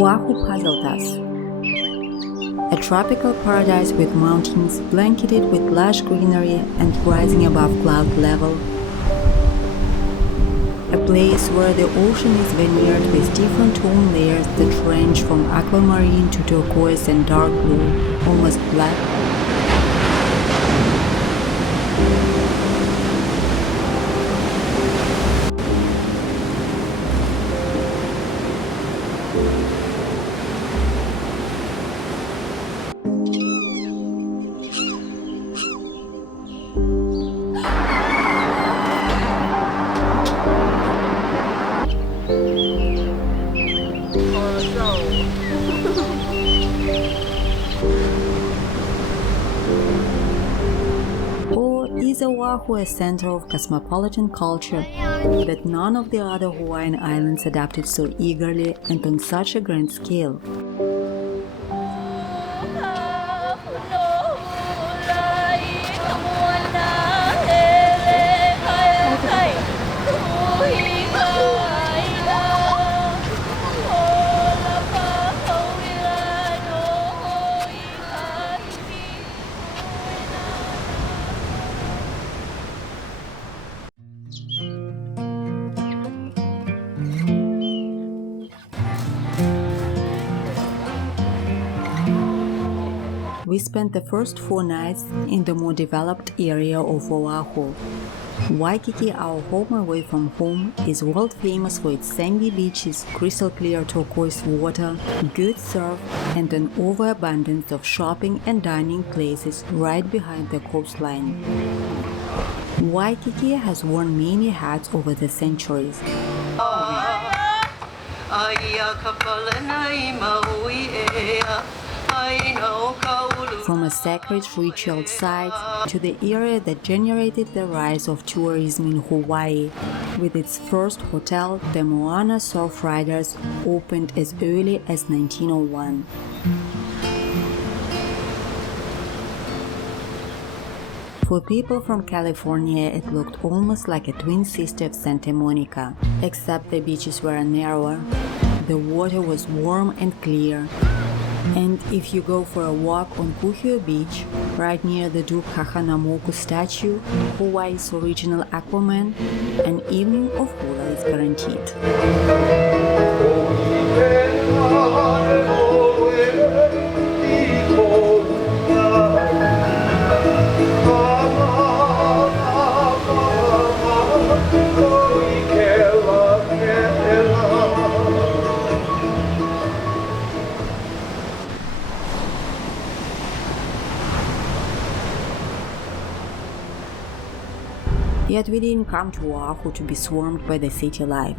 Oahu puzzled us. A tropical paradise with mountains blanketed with lush greenery and rising above cloud level. A place where the ocean is veneered with different tone layers that range from aquamarine to turquoise and dark blue, almost black. Is Oahu a center of cosmopolitan culture that none of the other Hawaiian islands adapted so eagerly and on such a grand scale? We spent the first 4 nights in the more developed area of Oahu. Waikiki, our home away from home, is world famous for its sandy beaches, crystal clear turquoise water, good surf, and an overabundance of shopping and dining places right behind the coastline. Waikiki has worn many hats over the centuries. From a sacred ritual site to the area that generated the rise of tourism in Hawaii. With its first hotel, the Moana Surf Riders opened as early as 1901. For people from California, it looked almost like a twin sister of Santa Monica, except the beaches were narrower. The water was warm and clear. And if you go for a walk on Kuhio Beach, right near the Duke Kahanamoku statue, Hawaii's original Aquaman, an evening of hula is guaranteed. Yet we didn't come to Oahu to be swarmed by the city life.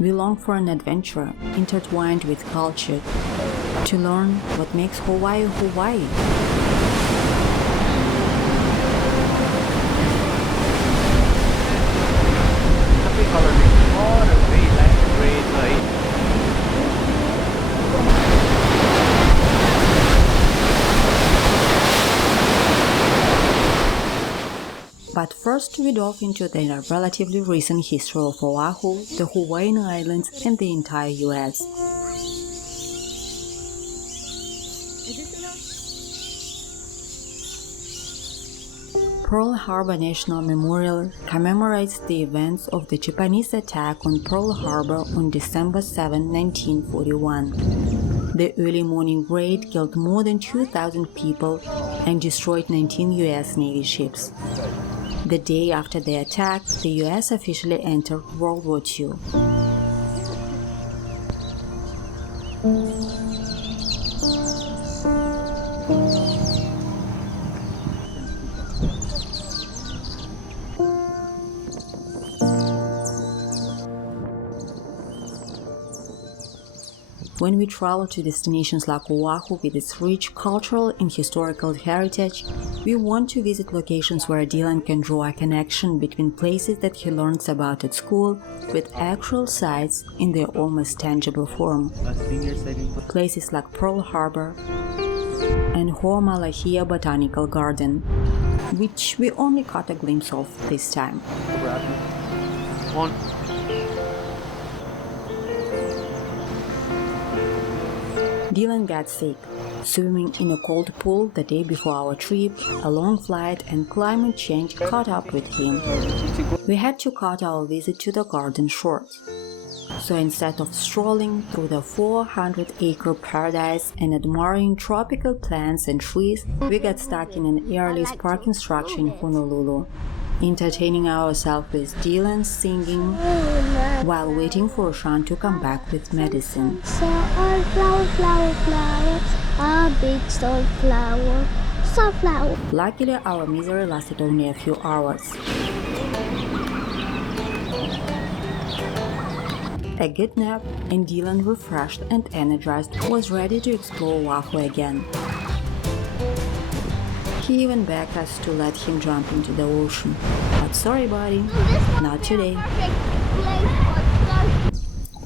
We long for an adventure intertwined with culture, to learn what makes Hawaii Hawaii. But first we dove into the relatively recent history of Oahu, the Hawaiian Islands, and the entire US. Pearl Harbor National Memorial commemorates the events of the Japanese attack on Pearl Harbor on December 7, 1941. The early morning raid killed more than 2,000 people and destroyed 19 US Navy ships. The day after the attack, the US officially entered World War II. When we travel to destinations like Oahu with its rich cultural and historical heritage, we want to visit locations where Dylan can draw a connection between places that he learns about at school with actual sites in their almost tangible form. Places like Pearl Harbor and Ho'omalahia Botanical Garden, which we only caught a glimpse of this time. Dylan got sick. Swimming in a cold pool the day before our trip, a long flight and climate change caught up with him. We had to cut our visit to the garden short. So instead of strolling through the 400-acre paradise and admiring tropical plants and trees, we got stuck in an airless parking structure in Honolulu, entertaining ourselves with Dylan singing while waiting for Sean to come back with medicine. So all flowers, a big sunflower. Luckily, our misery lasted only a few hours. A good nap, and Dylan, refreshed and energized, was ready to explore Oahu again. He even begged us to let him jump into the ocean. But sorry, buddy, not today.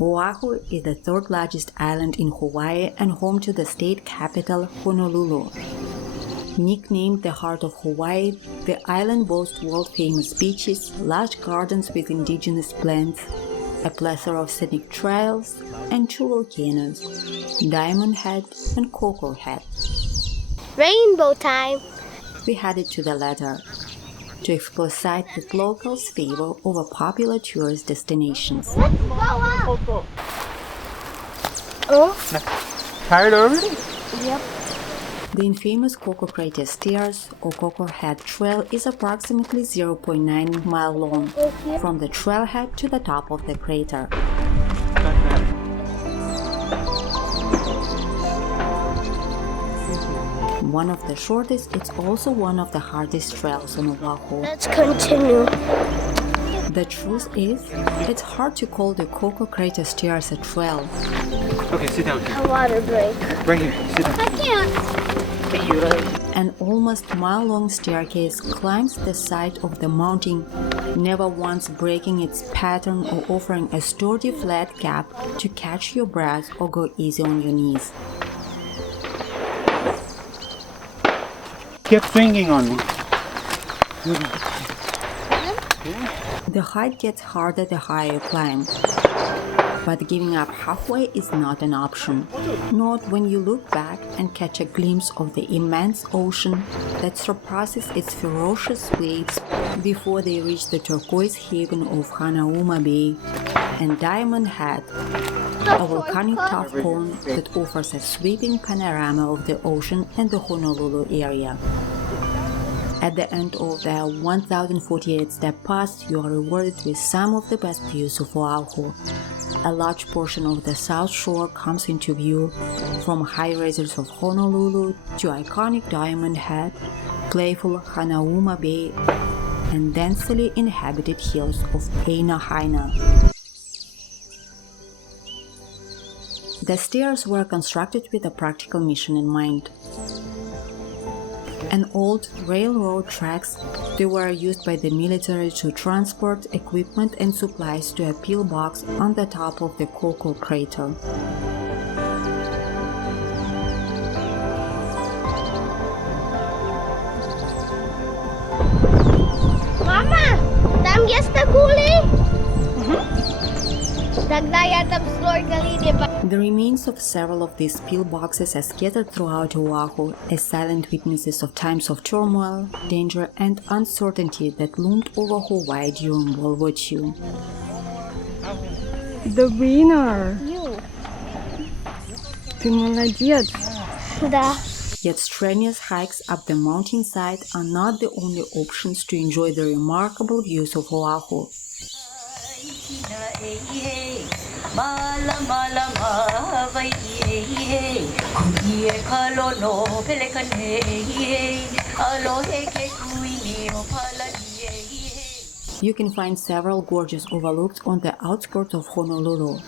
Oahu is the third largest island in Hawaii and home to the state capital, Honolulu. Nicknamed the Heart of Hawaii, the island boasts world-famous beaches, large gardens with indigenous plants, a plethora of scenic trails, and 2 volcanoes, Diamond Head and Koko Head. Rainbow time! We headed to the latter, to explore sites that locals favor over popular tourist destinations. Let's go up! Oh? Tired already? Yep. The infamous Koko Crater Stairs, or Koko Head Trail, is approximately 0.9 mile long, from the trailhead to the top of the crater. One of the shortest, it's also one of the hardest trails on Oahu. Let's continue. The truth is, it's hard to call the Koko Crater Stairs a trail. Okay, sit down. A water break. Right here, sit down. I can't. An almost mile-long staircase climbs the side of the mountain, never once breaking its pattern or offering a sturdy flat gap to catch your breath or go easy on your knees. Keep swinging on me. The height gets harder the higher you climb. But giving up halfway is not an option, not when you look back and catch a glimpse of the immense ocean that surpasses its ferocious waves before they reach the turquoise haven of Hanauma Bay and Diamond Head, a volcanic tuff cone that offers a sweeping panorama of the ocean and the Honolulu area. At the end of the 1,048-step path, you are rewarded with some of the best views of Oahu. A large portion of the South Shore comes into view, from high rises of Honolulu to iconic Diamond Head, playful Hanauma Bay, and densely inhabited hills of Aina. The stairs were constructed with a practical mission in mind. An old railroad tracks, they were used by the military to transport equipment and supplies to a pillbox on the top of the Koko crater. Mama, tam jest kuli? The remains of several of these pillboxes are scattered throughout Oahu as silent witnesses of times of turmoil, danger, and uncertainty that loomed over Hawaii during World War II. The winner! You. Ты молодец! Да. Yet strenuous hikes up the mountainside are not the only options to enjoy the remarkable views of Oahu. You can find several gorgeous overlooks on the outskirts of Honolulu.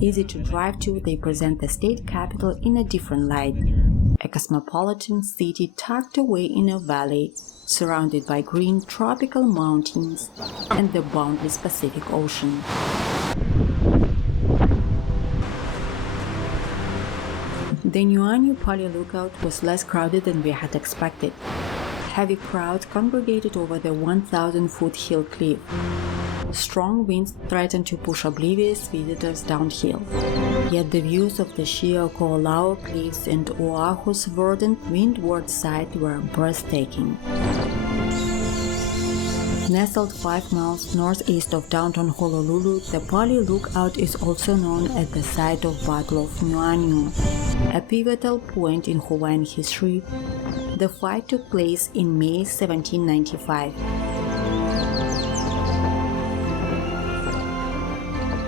Easy to drive to, they present the state capital in a different light. A cosmopolitan city tucked away in a valley, surrounded by green tropical mountains and the boundless Pacific Ocean. The Nuanu Pali lookout was less crowded than we had expected. Heavy crowds congregated over the 1,000-foot hill cliff. Strong winds threatened to push oblivious visitors downhill. Yet the views of the sheer Ko'olau cliffs and Oahu's verdant windward side were breathtaking. Nestled 5 miles northeast of downtown Honolulu, the Pali lookout is also known as the site of Battle of Nuanu, a pivotal point in Hawaiian history. The fight took place in May 1795.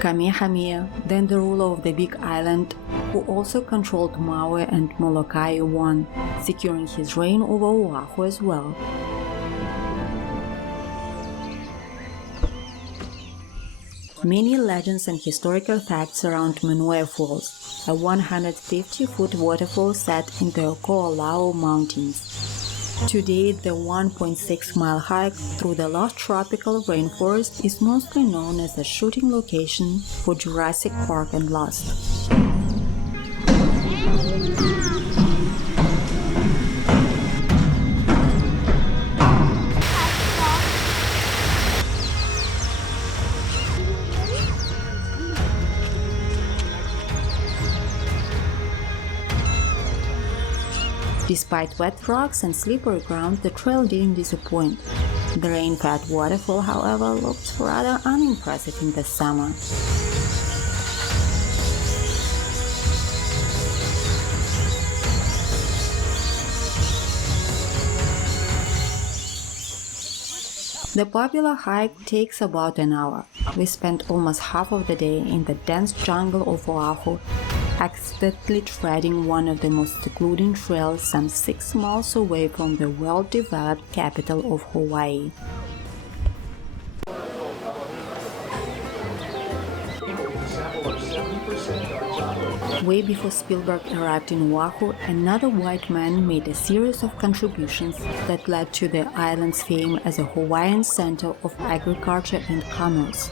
Kamehameha, then the ruler of the Big Island, who also controlled Maui and Molokai, won, securing his reign over Oahu as well. Many legends and historical facts surround Manoa Falls, a 150-foot waterfall set in the Ko'olau Mountains. Today, the 1.6-mile hike through the lush tropical rainforest is mostly known as a shooting location for Jurassic Park and Lost. Despite wet rocks and slippery ground, the trail didn't disappoint. The rain-fed waterfall, however, looked rather unimpressive in the summer. The popular hike takes about an hour. We spent almost half of the day in the dense jungle of Oahu, accidentally treading one of the most secluded trails some 6 miles away from the well-developed capital of Hawaii. Way before Spielberg arrived in Oahu, another white man made a series of contributions that led to the island's fame as a Hawaiian center of agriculture and commerce.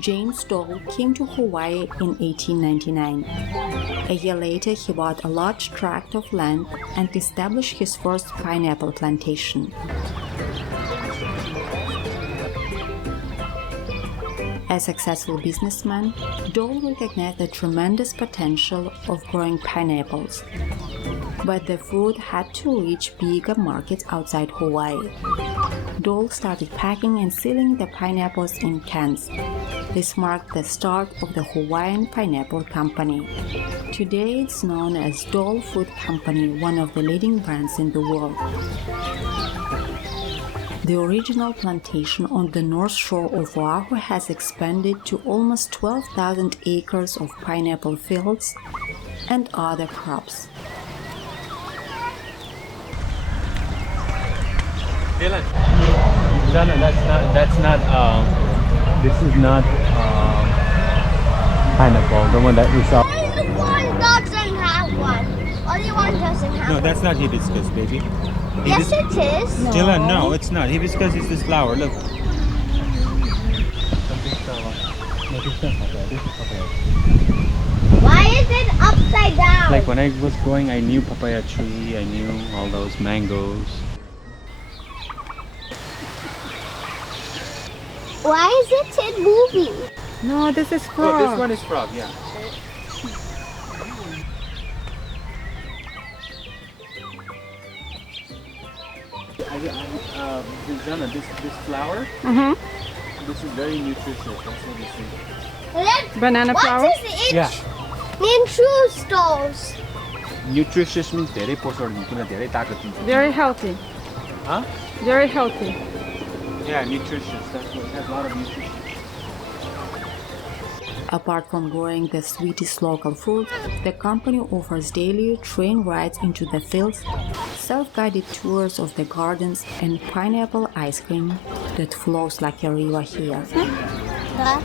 James Dole came to Hawaii in 1899. A year later, he bought a large tract of land and established his first pineapple plantation. A successful businessman, Dole recognized the tremendous potential of growing pineapples. But the fruit had to reach bigger markets outside Hawaii. Dole started packing and sealing the pineapples in cans. This marked the start of the Hawaiian Pineapple Company. Today it's known as Dole Fruit Company, one of the leading brands in the world. The original plantation on the north shore of Oahu has expanded to almost 12,000 acres of pineapple fields and other crops. Dylan. No, this is not pineapple, the one that we saw. Only one doesn't have one. Only one doesn't have No, one. that's not hibiscus, baby. Yes, it is. Dylan, no, it's not. Hibiscus is this flower, look. Why is it upside down? Like when I was going, I knew papaya tree, I knew all those mangoes. Why is it moving? No, this is Oh, frog. this one is frog, yeah. This flower, this is very nutritious. That's what they say. Banana flower? What is it? Yeah. Nutritious. Nutritious means धेरै पोषण दिन्छ, धेरै ताकत दिन्छ. Very healthy. Huh? Very healthy. Yeah, nutritious. That's what it has a lot of nutrition. Apart from growing the sweetest local food, the company offers daily train rides into the fields, self-guided tours of the gardens, and pineapple ice cream that flows like a river here. Huh?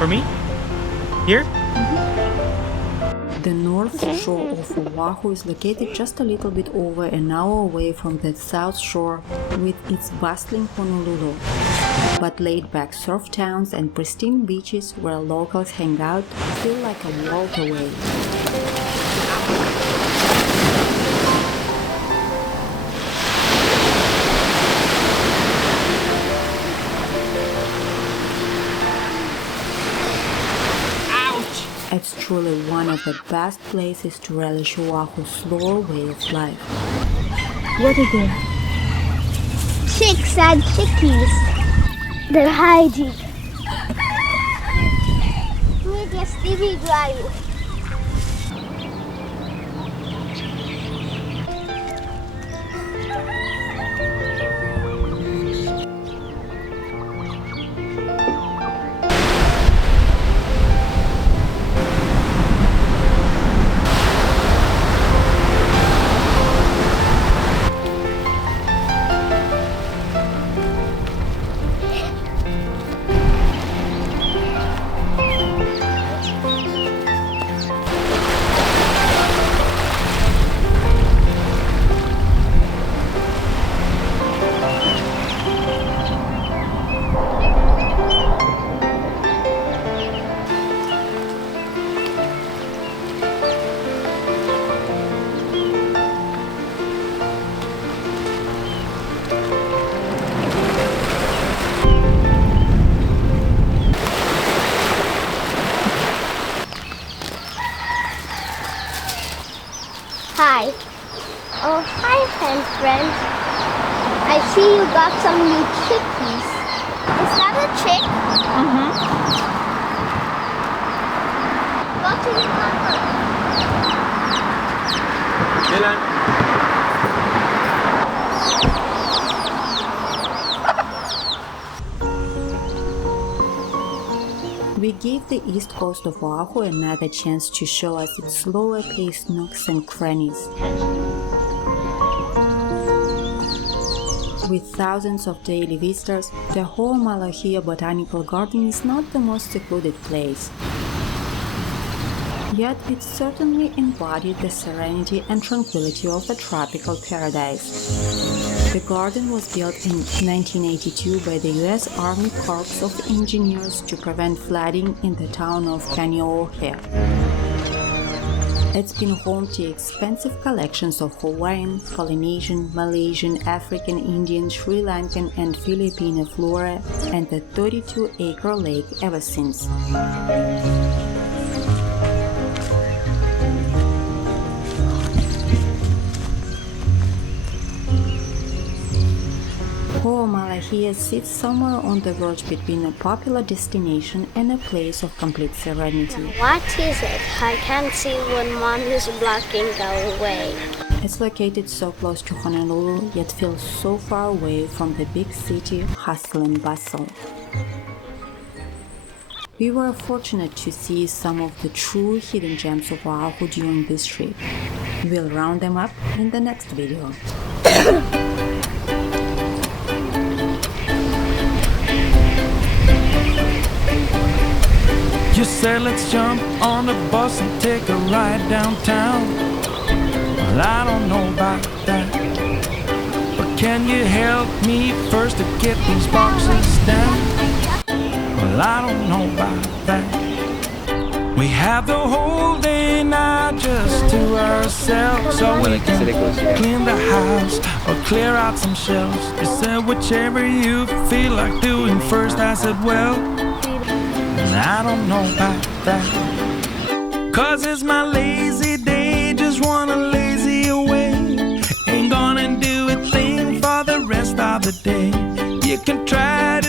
For me? Here? The north shore of Oahu is located just a little bit over an hour away from the south shore with its bustling Honolulu. But laid-back surf towns and pristine beaches where locals hang out feel like a world away. It's truly one of the best places to relish Oahu's slower way of life. What is there? Chicks and chickies. They're hiding. Media Stevie driving. Hi. Oh, hi, friend. I see you got some new chickies. Is that a chick? Go to the cover. Dylan. We gave the east coast of Oahu another chance to show us its slower-paced nooks and crannies. With thousands of daily visitors, the whole Malahia Botanical Garden is not the most secluded place. Yet it certainly embodied the serenity and tranquility of a tropical paradise. The garden was built in 1982 by the U.S. Army Corps of Engineers to prevent flooding in the town of Kaneohe. It's been home to expansive collections of Hawaiian, Polynesian, Malaysian, African, Indian, Sri Lankan and Filipino flora and a 32-acre lake ever since. Malahia sits somewhere on the verge between a popular destination and a place of complete serenity. What is it? I can't see when Mom is blocking our way. It's located so close to Honolulu, yet feels so far away from the big city hustle and bustle. We were fortunate to see some of the true hidden gems of Oahu during this trip. We'll round them up in the next video. You said let's jump on the bus and take a ride downtown. Well, I don't know about that, but can you help me first to get these boxes down? Well, I don't know about that. We have the whole day now just to ourselves, so we can clean the house or clear out some shelves. You said whichever you feel like doing first. I said, well, I don't know about that, 'cause it's my lazy day, just wanna lazy away. Ain't gonna do a thing for the rest of the day. You can try